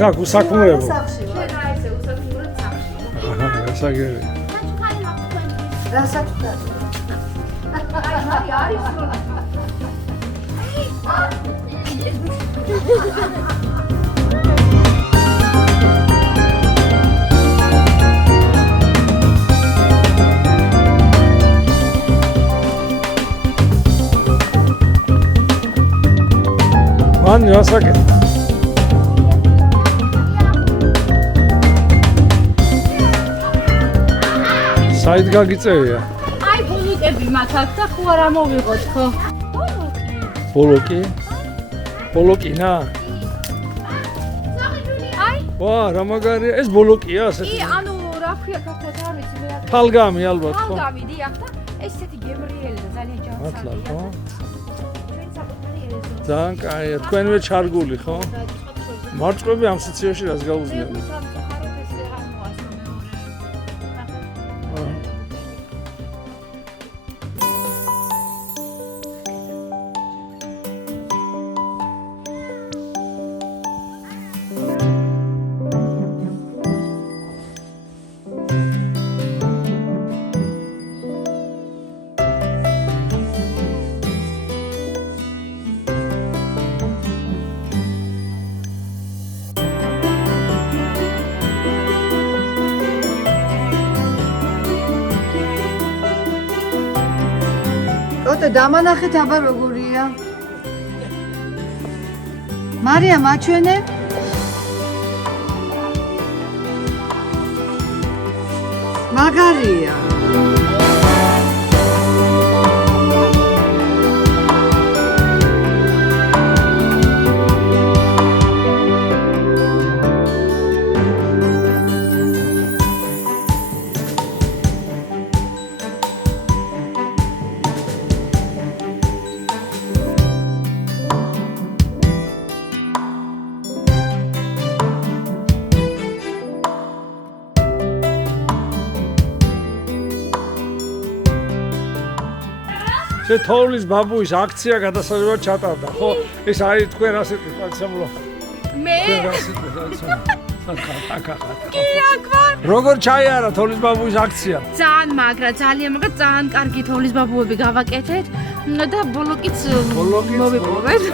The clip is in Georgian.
ხართ აქ უსაქმურებო? შენ რა ესე უსაქმუროდ სახში. აჰა, გასაგები. რა საქმეა? არის. მან რასაკეთ? საით გაგიწევია? აი ბოლოკები მაქვს აქ და ხო არ ამოვიღოთ ხო? ბოლოკი? ბოლოკინა? აი ვა, რა მაგარია, ეს ბოლოკია ასეთი. ანუ რა ქვია ქართულად არ ვიცი მე აქ. თალგამი ალბათ ხო? თალგამი დიახ და ესეთი გემრიელი და ძალიან მართლა ჯანსაღია. ხო? ჩვენ საკუთარი ეზო. ძალიან კაია, თქვენვე ჩარგული ხო? მარწყობი ამ სიცივეში რას გაუძლევთ? როte დამანახეთ აბა როგორია? მარია მაჩვენე? მაგარია. შე თოვლის ბაბუის აქცია გადასარევად ჩატარდა, ხო? ეს არის თქვენ რა სიტყვით, პაცემლო? მე თქვენ რა სიტყვით, პაცემლო? კი აქ ვარ. როგორ ჩაიარა თოვლის ბაბუის აქცია? ძალიან მაგრა, ძალიან კარგი თოვლის ბაბუები გავაკეთეთ და ბოლოკიც ბოლოკიც მოვიპოვეთ.